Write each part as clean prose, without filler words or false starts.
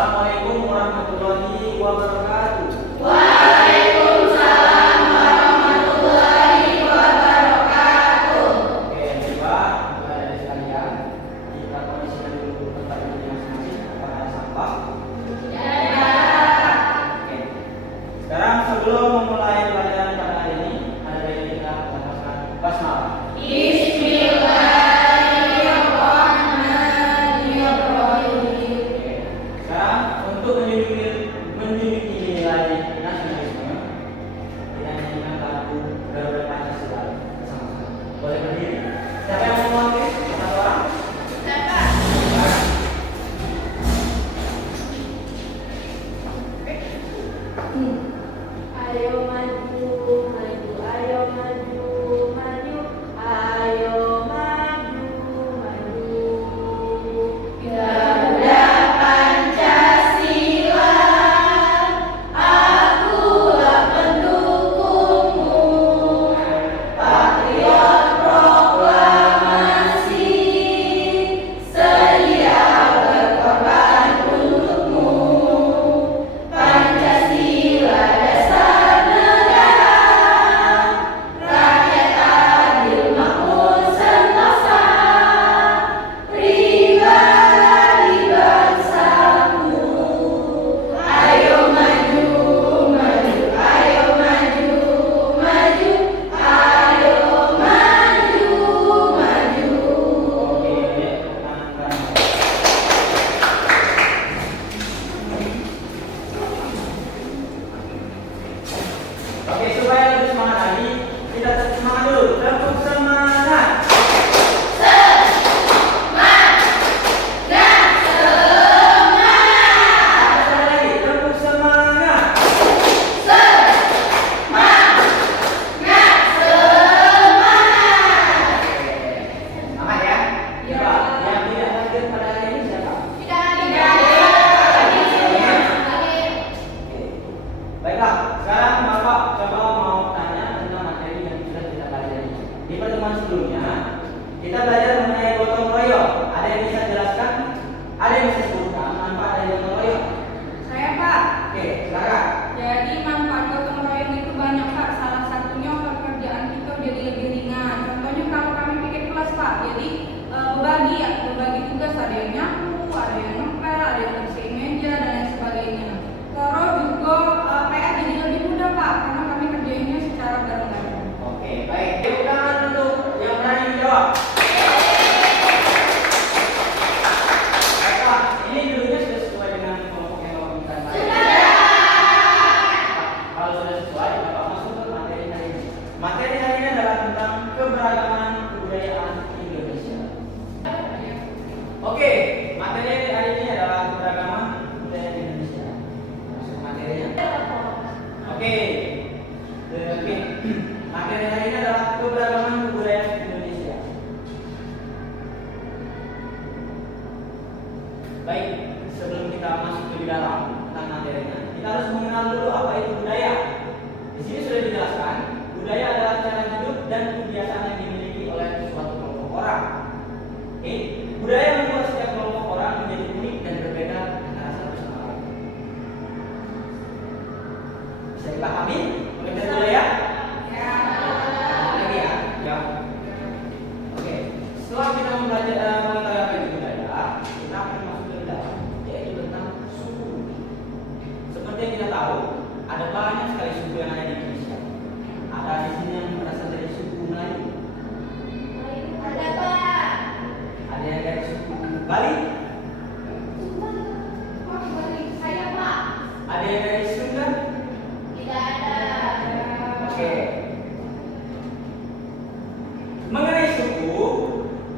Assalamualaikum warahmatullahi wabarakatuh. Waalaikumsalam warahmatullahi wabarakatuh. Oke, coba dari sekalian kita kondisikan dulu tempat duduk masing-masing. Apakah ada sampah? Ya. Oke. Sekarang sebelum memulai pelajaran pada hari ini, ada baiknya kita melakukan basmalah. Untuk menjunjung nilai nasionalisme, kita nyanyikan lagu Garuda Pancasila bersama-sama. Boleh berdiri? Siapa yang mau mewakili? Satu orang? Ayo maju, maju, ayo maju, maju, ayo maju, maju. Garuda Pancasila, akulah pendukungmu. Patriot proklamasi, sedia berkorban untukmu. Pancasila dasar negara, rakyat adil makmur sentosa, pribadi bangsamu. Ayo maju, maju, ayo maju, maju, ayo maju, maju. Oke, tangan kanan. Oke, supaya lebih semangat lagi, kita tetap semangat dulu. Tepuk semangat. Sekali lagi, tepuk semangat. Semangat ya. Coba, yang tidak hadir pada hari ini siapa? Baiklah, sekarang Bapak coba mau tanya tentang materi yang sudah kita pelajari. Di pertemuan sebelumnya, kita belajar mengenai gotong royong. Ada yang bisa jelaskan? Ada yang bisa sebutkan manfaat dari gotong royong? Saya, Pak. Oke, silakan. Jadi manfaat gotong royong itu banyak, Pak. Salah satunya pekerjaan kita jadi lebih ringan. Contohnya kalau kami bikin kelas, Pak. Jadi berbagi tugas, ada yang nyapu, ada yang ngepel, ada yang bersihin meja dan lain sebagainya. Terus juga PR jadi lebih mudah, Pak, karena kami kerjainnya secara bareng-bareng. Oke, baik. Tepuk tangan untuk yang berani menjawab. Baiklah, ini dulunya sudah sesuai dengan kelompok yang Bapak minta tadi. Kalau sudah sesuai, Bapak masuk ke materi hari ini. Materi hari ini adalah tentang keberagaman kebudayaan Indonesia. Oke, materi hari ini adalah keberagaman budaya Indonesia. Masuk ke materinya. Oke. Oke. Materi hari ini adalah keberagaman kebudayaan Indonesia. Baik, sebelum kita masuk lebih dalam tentang materinya, kita harus mengenal dulu apa itu budaya. Di sini sudah dijelaskan, budaya adalah cara hidup dan kebiasaan yang dimiliki oleh suatu kelompok orang. Oke, budaya membuat setiap kelompok orang menjadi unik dan berbeda antara satu sama lain. Bisa dipahami mengenai budaya? Lagi ya? Ya. Oke. Setelah kita mengetahui apa itu budaya, kita akan masuk ke dalam, yaitu tentang suku. Seperti yang kita tahu, ada banyak sekali suku yang ada di Indonesia. Ada di sini yang berasal dari suku Melayu. Ada, Pak. Ada yang dari suku Bali. Saya, Pak. Ada yang dari Sunda. Tidak ada. Oke. Mengenai suku,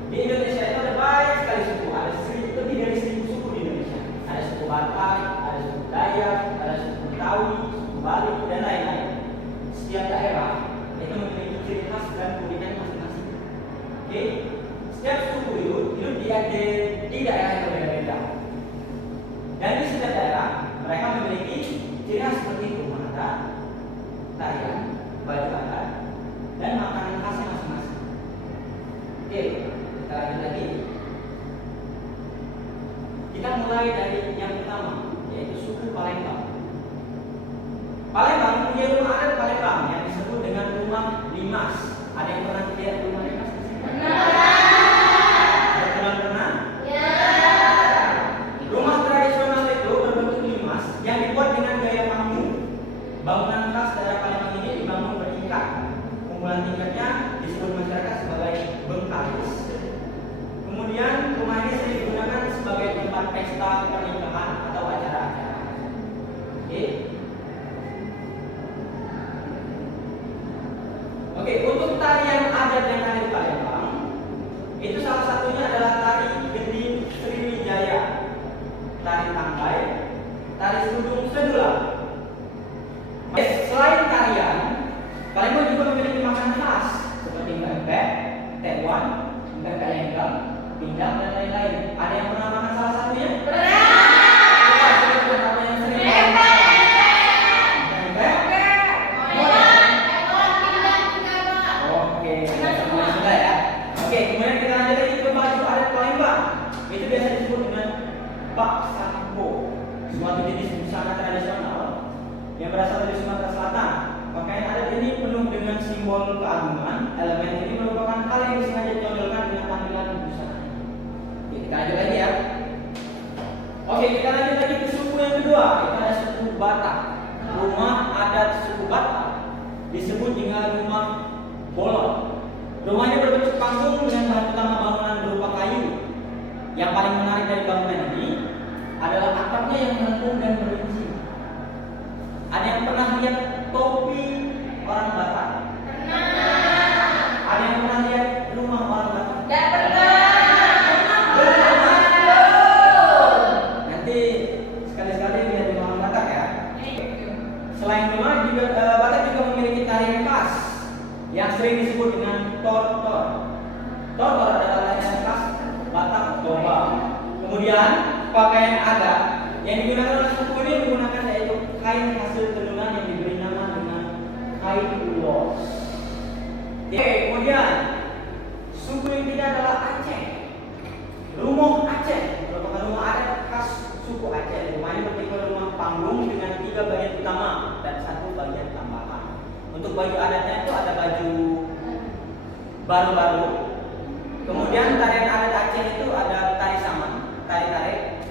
di Indonesia itu ada banyak sekali suku. Ada lebih dari 1.000 suku di Indonesia. Ada suku Batak, ada suku Dayak, ada suku Betawi, suku Bali, dan lain-lain. Setiap daerah itu memiliki ciri khas dan keunikan masing-masing. Oke, setiap suku itu hidup di daerah yang berbeda-beda. Dan di setiap daerah mereka memiliki ciri khas seperti rumah adat, tarian, baju adat, dan makanan khasnya masing-masing. Oke, kita lanjut lagi. Kita mulai dari yang pertama, yaitu suku Palembang. Palembang punya rumah adat Palembang yang disebut dengan rumah limas. Ada yang pernah lihat rumah limas di sini? Betulan pernah? Rumah tradisional itu berbentuk limas yang dibuat dengan gaya panggung. Bangunan khas daerah Palembang ini dibangun bertingkat. Kumpulan tingkatnya disebut masyarakat sebagai bengkalis. Kemudian rumah ini sering digunakan sebagai tempat pesta pernikahan atau acara-acara. Oke, untuk tarian adat yang ada di Palembang, itu salah satunya adalah tari Gending Sriwijaya, tari tangkai, tari serudung sedulang. Selain tarian, Palembang juga memiliki makanan khas seperti pempek, tewan, pempek lenggang, pindang dan lain-lain. Ada yang pernah makan salah satunya? Kemudian kita lanjut lagi ke baju adat Palembang. Itu biasa disebut dengan bak sampo, suatu jenis busana tradisional yang berasal dari Sumatera Selatan. Pakaian adat ini penuh dengan simbol keagungan. Elemen ini merupakan hal yang disengaja ditonjolkan dengan tampilan busana. Oke, kita lanjut lagi ya. Oke, kita lanjut lagi ke suku yang kedua. Itu ada suku Batak. Rumah adat suku Batak disebut dengan rumah bolong. Rumah ini berbentuk panggung dengan bahan utama bangunan berupa kayu. Yang paling menarik dari bangunan ini adalah atapnya yang melengkung dan berfungsi. Ada yang pernah lihat topi orang Batak? Ada yang pernah lihat rumah orang Batak? Tidak pernah. Nanti sekali-sekali lihat rumah orang Batak ya. Selain rumah juga Batak juga memiliki tarian khas yang sering disebut dengan tortor. Tortor adalah tarian khas Batak Toba. Kemudian pakaian adat yang digunakan oleh suku ini menggunakan yaitu kain hasil tenungan yang diberi nama dengan kain ulos. Oke, kemudian suku yang tidak adalah Aceh. Rumah Aceh merupakan rumah adat khas suku Aceh. Rumah ini bertipe rumah panggung dengan 3 bagian utama dan 1 bagian tambahan. Untuk baju adatnya itu ada baju baru-baru. Kemudian tarian adat Aceh itu ada tari saman, tari tarik,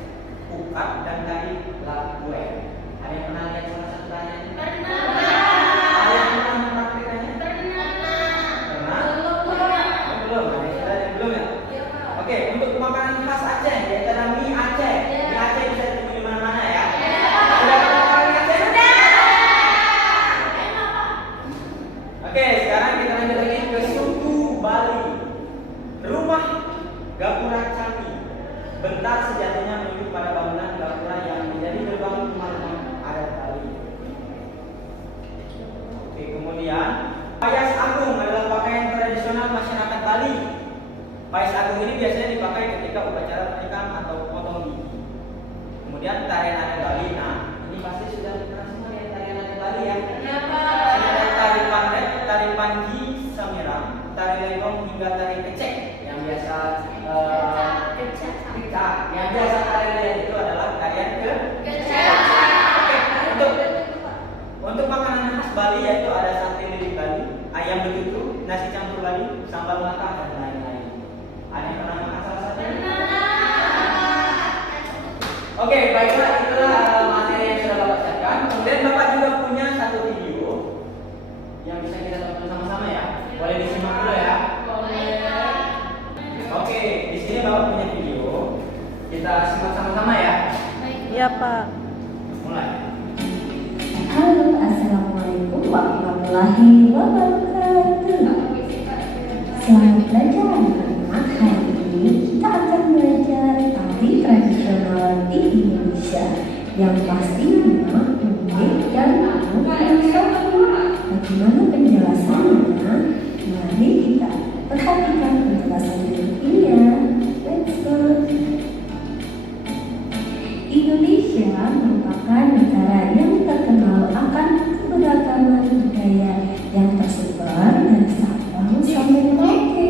pukat, dan tari lague. Ada yang pernah lihat salah satu tarian? Pernah. Ada yang pernah mempraktikkannya? Pernah? Belum. Ada yang sudah dan belum ya? Oke, untuk makanan khas Aceh yaitu ada mie Aceh. Mie Aceh bisa ditemui di mana-mana ya. Sudah pernah makan mie Aceh? Oke, sekarang kita lanjut lagi ke suku Bali. Rumah Gapura Candi. Bentar sejatinya menuju pada bangunan gapura yang menjadi gerbang rumah-rumah adat Bali. Oke, kemudian payas agung adalah pakaian tradisional masyarakat Bali. Payas agung ini biasanya dipakai ketika upacara pernikahan atau potong gigi. Kemudian tarian adat Bali. Nah, ini pasti sudah pernah semua ya tarian adat Bali ya. Ada tari pandet, tari panji, samirang, tari legong hingga tari kecek yang biasa yang biasa kalian lihat itu adalah tarian untuk makanan khas Bali yaitu ada sate lilit Bali, ayam betutu, nasi campur Bali, sambal laka dan lain-lain. Ada yang pernah makan salah satu? Oke, baiklah itulah materi yang sudah Bapak siapkan. Kemudian Bapak juga punya satu video yang bisa kita tonton sama-sama ya. Boleh disimak dulu ya. Oke, di sini Bapak punya video. Kita simak sama-sama ya. Iya, Pak. Mulai. Halo, assalamualaikum warahmatullahi wabarakatuh. Selamat belajar anak-anak. Hari ini kita akan belajar tari tradisional di Indonesia yang pastinya unik dan penuh filosofi. Bagaimana penjelasannya? Mari kita perhatikan penjelasan berikutnya. Let's go. Indonesia merupakan negara yang terkenal akan keberagaman budaya yang tersebar dari Sabang sampai Merauke.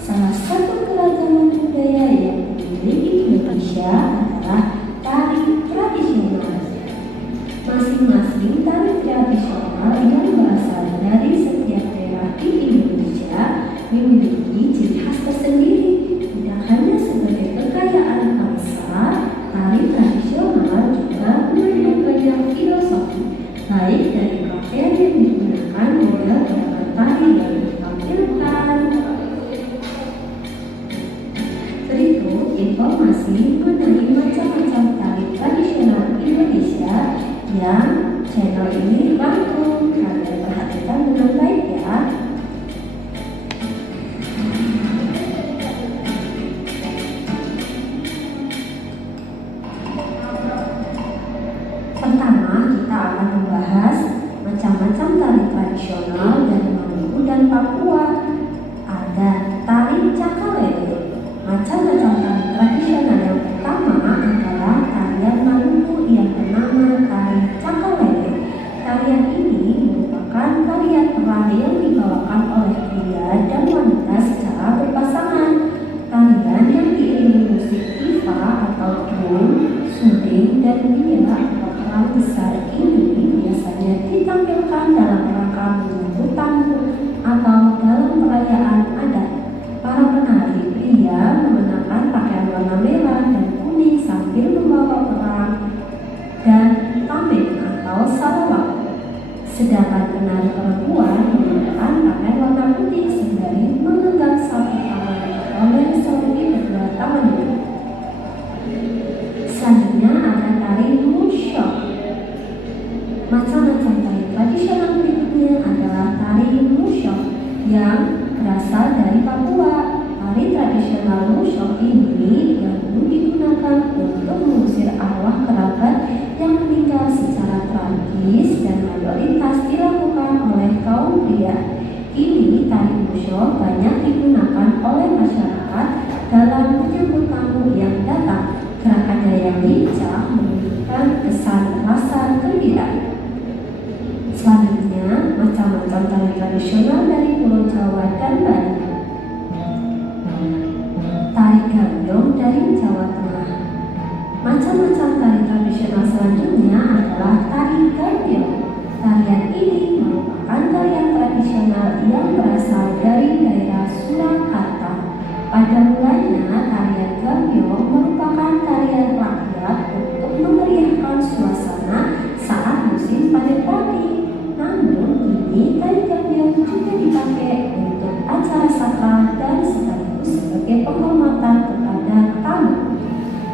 Salah satu keragaman budaya yang dimiliki Indonesia adalah tari tradisional. tari tradisional juga mengandung banyak filosofi, baik dari pakaian yang digunakan hingga gerakan tari yang ditampilkan. Berikut informasi mengenai macam-macam tari tradisional Indonesia yang channel ini rangkum. Kalian perhatikan dengan baik ya. Pertama, kita akan membahas macam-macam tari tradisional dari Maluku dan Papua. Ada tari Cakalele. Macam-macam tari tradisional yang pertama adalah tarian Maluku yang bernama tari Cakalele. Tarian ini merupakan tarian peran yang dibawakan oleh pria dan wanita secara berpasangan. Tarian yang diiringi musik tifa atau drum, suling, dan bia atau besar ini biasanya ditampilkan dalam rangka menyambut tamu atau dalam perayaan adat. Para penari pria mengenakan pakaian warna merah dan kuning sambil membawa perang dan tameng atau salawat. Sedangkan penari perempuan menggunakan pakaian warna putih sembari memegang satu tangan atau lensel di kedua tangannya. Selanjutnya ada tari musyok. Macam-macam tari tradisional berikutnya adalah tari musyok yang berasal dari Papua. Tari tradisional musyok ini yang digunakan untuk mengusir arwah kerabat yang meninggal secara tragis dan mayoritas dilakukan oleh kaum pria. Kini tari musyok banyak digunakan oleh masyarakat dalam menyambut tamu yang datang. Gerakannya yang lincah menunjukkan kesan rasa gembira. Selanjutnya, macam-macam tari tradisional dari Pulau Jawa dan Bali. Tari Gambyong dari Jawa Tengah. Macam-macam tari tradisional selanjutnya adalah tari Gambyong. Tarian ini merupakan tarian tradisional yang berasal dari daerah Surakarta. Pada mulanya, tarian Gambyong merupakan tarian rakyat untuk memeriahkan suasana saat musim panen padi. Namun, kini tari Gambyong juga dipakai untuk acara sakral dan sekaligus sebagai penghormatan kepada tamu.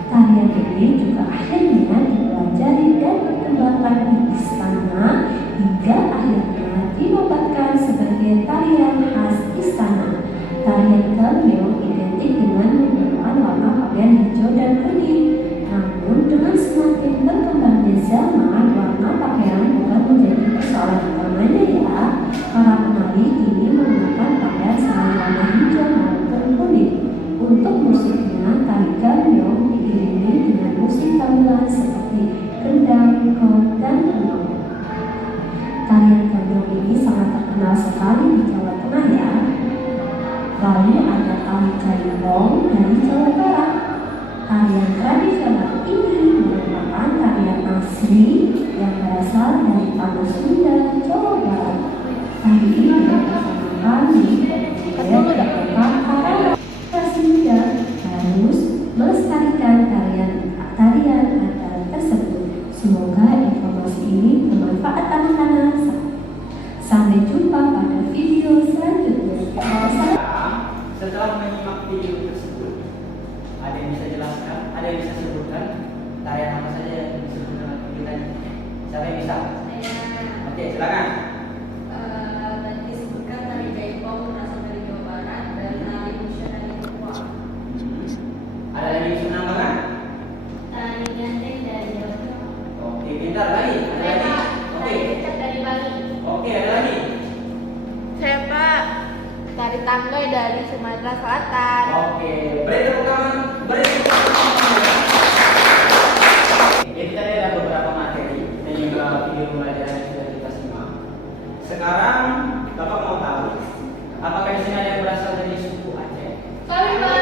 Tarian ini juga akhirnya dipelajari dan dikembangkan di istana hingga akhirnya dinobatkan sebagai tarian khas istana. Tarian Gambyong identik dengan menggunakan warna pakaian hijau dan kuning. Namun dengan semakin berkembangnya zaman, warna pakaian bukan menjadi persoalan utamanya ya. Para penari kini menggunakan pakaian selain warna hijau maupun kuning. Untuk musiknya, tari Gambyong diiringi dengan musik gamelan seperti gendang, gong, dan kenong. Tarian Gambyong ini sangat terkenal sekali di Jawa Tengah ya. Lalu ada tari Jaipong dari Jawa Barat. Tarian tradisional ini merupakan tarian asli yang berasal dari tanah Sunda, Jawa Barat. Tari ini bersama budaya para generasi muda harus melestarikan tarian adat tersebut. Semoga informasi ini bermanfaat anak-anak. Sampai jumpa pada video selanjutnya. Setelah menyimak video tersebut, ada yang bisa jelaskan, ada yang bisa sebutkan tarian apa saja yang disebut dalam video tadi? Siapa yang bisa? Oke, silakan. Tadi disebutkan tari Jaipong berasal dari Jawa Barat dan tari Musyok dari Papua. Ada lagi yang bisa menambahkan? Tari Gandeng dari Jawa Tengah. Oke, pintar lagi. Ada lagi? Oke. Tari Kecak dari Bali. Oke, ada lagi? Saya Pak. Tari Tanggai dari Sumatera Selatan. Oke, beri tepuk tangan, beri tepuk tangan. Jadi tadi ada beberapa materi dan juga video pembelajaran yang sudah kita simak. Sekarang Bapak mau tahu apakah di sini ada yang berasal dari suku Aceh? Kami Pak.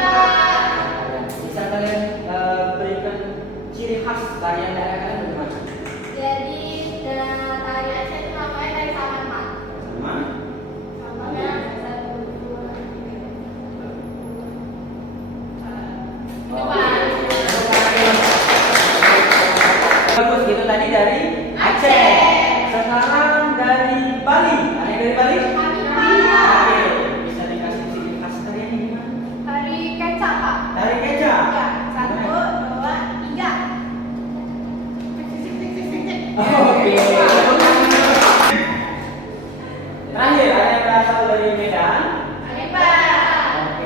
Bisa kalian berikan ciri khas tarian daerah kalian bagaimana? Jadi tari Aceh itu namanya tari Saman Pak. Sama? Namanya Oke. Bagus, itu tadi dari Aceh. Sekarang dari Bali. Ada yang dari Bali? Oke, bisa dikasih ciri khas tarian ini gimana? Tari kecap, Pak. Tari kecap. Ya, 1, 2, 3. Oke. Terakhir, ada yang berasal dari Medan? Ada, Pak.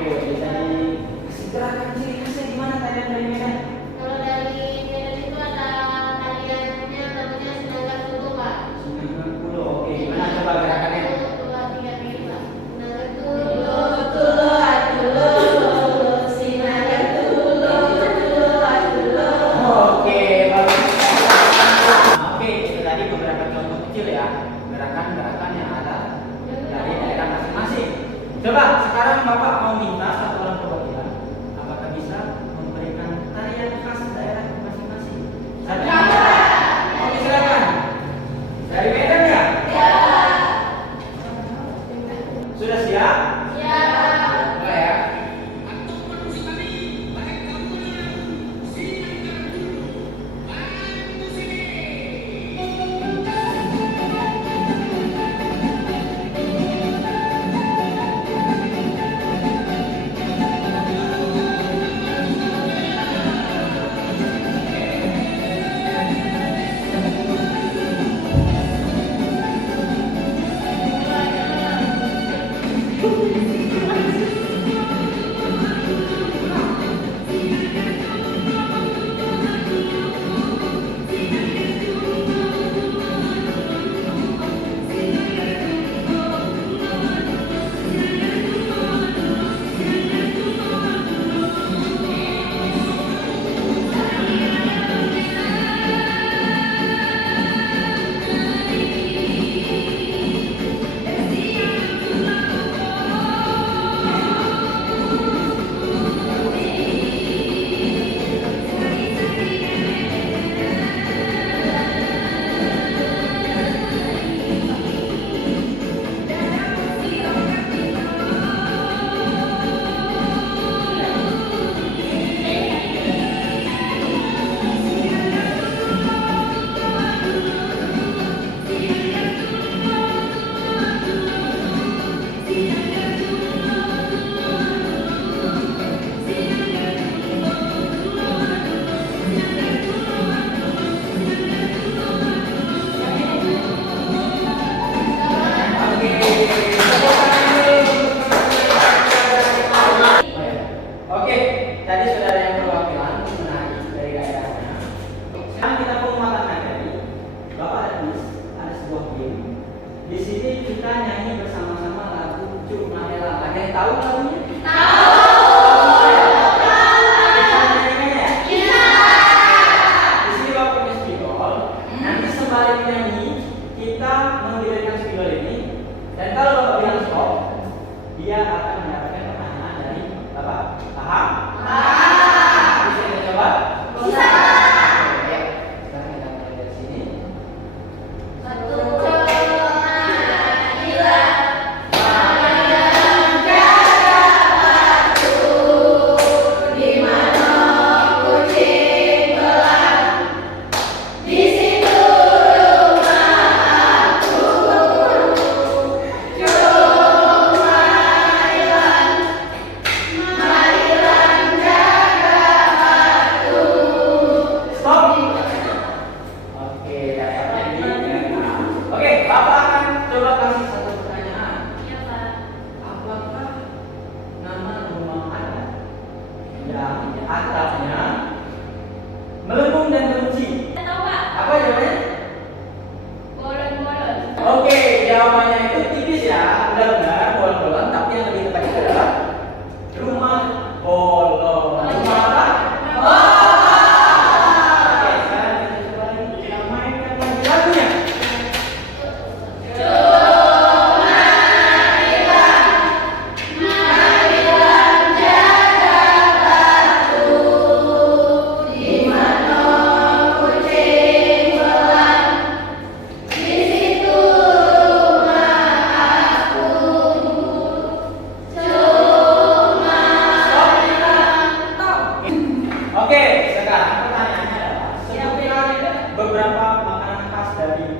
Oke, bisa dikasih gerakan ciri khasnya gimana tarian dari Medan? Kalau dari Medan itu ada tariannya namanya Senangga Tulu, Pak. 90. Oke, gimana coba gerakannya? 1, 2, 3, pilih, Pak. Senangga Tulu, Tulu, Tulu, Senangga Tulu, Tulu, Tulu. Oke, bagus. Oke, itu tadi beberapa contoh kecil ya, gerakan-gerakan yang ada dari daerah masing-masing. Coba sekarang Bapak mau minta satu orang perwakilan, apakah bisa memberikan tarian khas daerah masing-masing? Siapa yang mau? Oke, silakan. Dari Medan ya? Sudah siap? Mulai ya. Oke, tadi sudah ada yang perwakilan menari dari daerahnya. Sekarang kita penguatan materi. Bapak ada sebuah game. Di sini kita nyanyi bersama-sama lagu Cuk Mahela. Ada yang tahu lagunya? Bisa nyanyinya ya? Di sini Bapak punya spidol. Nanti sembari nyanyi kita mengirimkan spidol ini. Dan kalau Bapak bilang stop, dia akan mendapatkan pertanyaan dari Bapak. Paham? Bisa kita coba? Bisa. Oke, sekarang kita mulai dari sini. 1, 2, 3.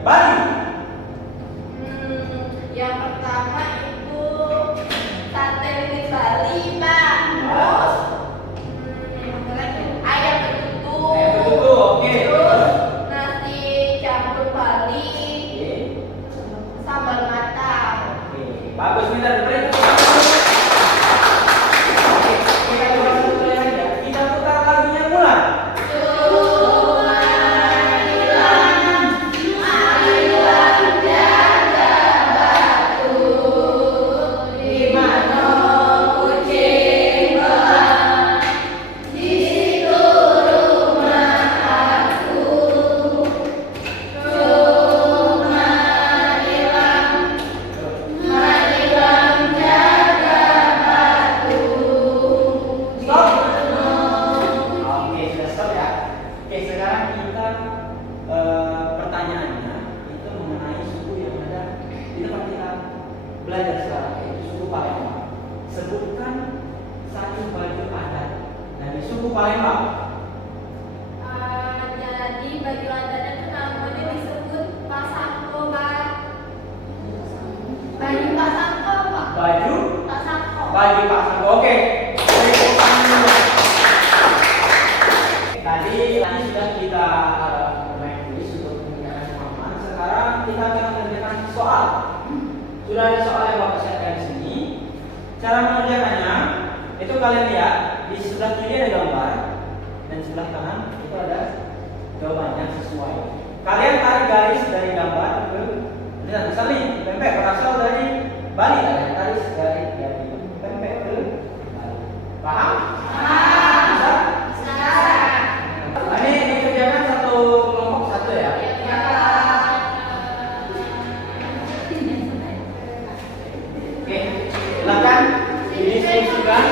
Bali. Yang pertama itu sate lilit Bali, Pak. Terus apa lagi? Ayam betutu. Ayam betutu, oke. Terus nasi campur Bali, Oke. sambal matang. Oke. Bagus, pintar. Beri tepuk tangan dulu. Oke, kita coba satu kali lagi ya. Kita putar lagunya mulai. Stop. Oke, sudah stop ya. Oke, sekarang kita pertanyaannya itu mengenai suku yang ada di tempat kita belajar sekarang, yaitu suku Palembang. Sebutkan satu baju adat dari suku Palembang. Jadi baju adatnya itu namanya disebut pasangko, Pak. Baju pasangko, Pak. Baju Pasangko. Pak Sangko. Oke. Beri tepuk tangan dulu. Tadi sudah kita bermain kuis untuk mengingatkan pemahaman. Sekarang kita akan mengerjakan soal. Sudah ada soal yang Bapak siapkan di sini. Cara mengerjakannya itu kalian lihat di sebelah kiri ada gambar dan sebelah kanan itu ada jawabannya sesuai. Kalian tarik garis dari gambar ke misal nih pempek berasal dari Bali, kalian tarik garis dari pempek ke Bali. Paham? Bisa? Ini dikerjakan satu kelompok satu ya. Oke, silakan didiskusikan.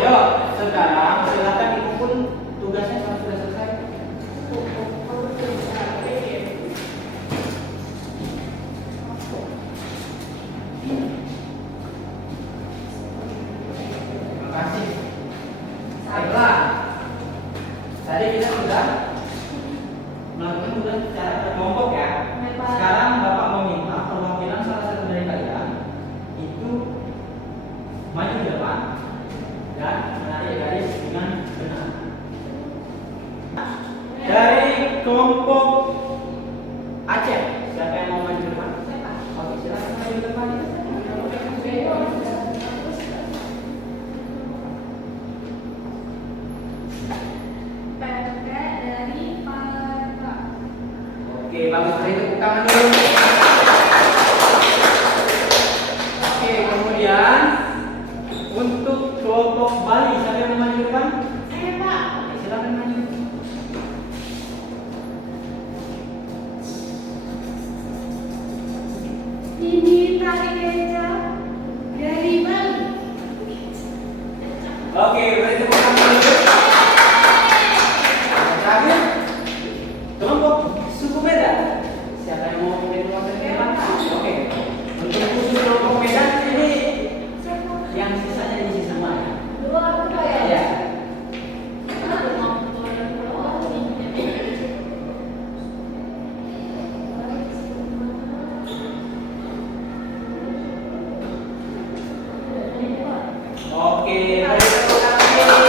Ayo, sekarang silakan ibu pun tugasnya sudah selesai. Terima kasih. Baiklah. Tadi kita sudah melakukan tugas secara berkelompok ya. Sekarang Bapak meminta perwakilan salah satu dari kalian itu maju ke depan dan menarik garis dengan benar. Dari kelompok Aceh, siapa yang mau maju ke depan? Oke, silakan maju ke depan. Dari Palembang. Oke, bagus. Beri tepuk tangan dulu. Oke, kemudian untuk kelompok Bali, siapa yang mau maju ke depan? Saya, Pak. Oke, silakan maju. Ini tari beca dari Bali. Oke, beri tepuk tangan dulu. Terakhir, kelompok suku Medan. Siapa yang mau menjadi kelompok Medan? Oke, untuk khusus kelompok Medan ini yang sisanya diisi semua ya. Dua apa ya? Iya. Oke, beri tepuk tangan dulu.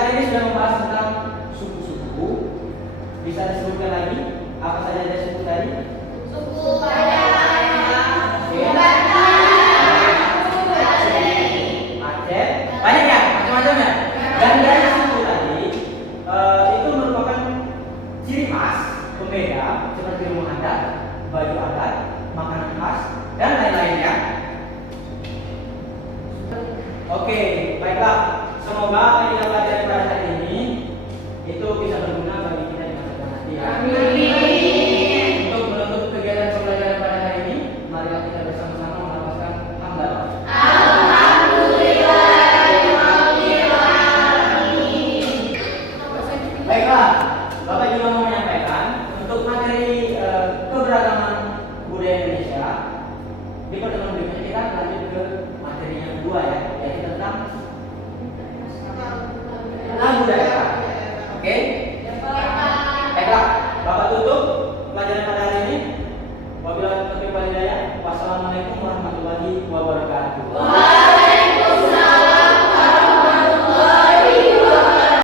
hari ini sudah membahas tentang suku-suku. Bisa disebutkan lagi apa saja dari suku tadi? Suku Padang, Oke. suku Aceh, Aceh, banyak ya, macam-macam ya. Dan dari suku tadi itu merupakan ciri khas pembeda seperti rumah adat, baju adat, makanan khas, dan lain-lainnya. Oke, baiklah. Semoga apa yang kita pelajari pada hari ini itu bisa berguna bagi kita di masa depan nanti ya. Amin. Untuk menutup kegiatan pembelajaran pada hari ini, marilah kita bersama-sama melafazkan hamdalah. Alhamdulillahirabbil alamin. Baiklah, Bapak juga mau menyampaikan untuk materi keberagaman budaya Indonesia di pertemuan berikutnya kita lanjut ke materi yang kedua ya, yaitu tentang lagu daerah. Oke?